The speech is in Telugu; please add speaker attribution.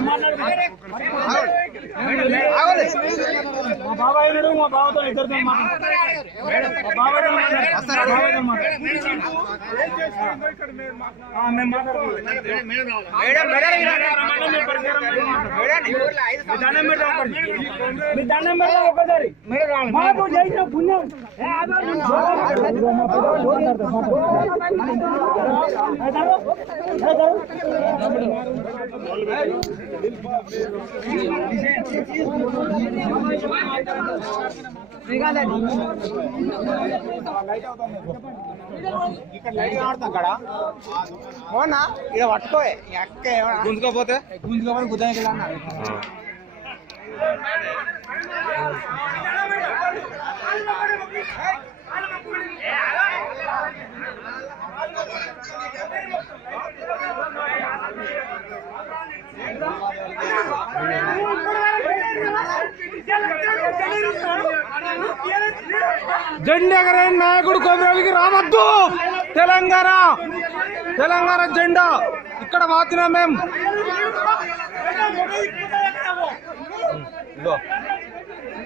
Speaker 1: మాట్లాడుతున్నాను బాబాయ్ ఉన్నాడు మా బాబాతో ఇద్దరితో మీ దండం పెడతాం ఒకసారి మాకు చేసిన పుణ్యం
Speaker 2: ఇక్కడ లైట్ కనబడుతుంది అక్కడ అవునా ఇక్కడ పట్టుకోవే ఎక్క గుంజుకోపోతే గుంజుకోపోతే
Speaker 1: జెండా నాయకుడు కోమరావికి రావద్దు. తెలంగాణ తెలంగాణ జెండా. ఇక్కడ మాత్రమే మేము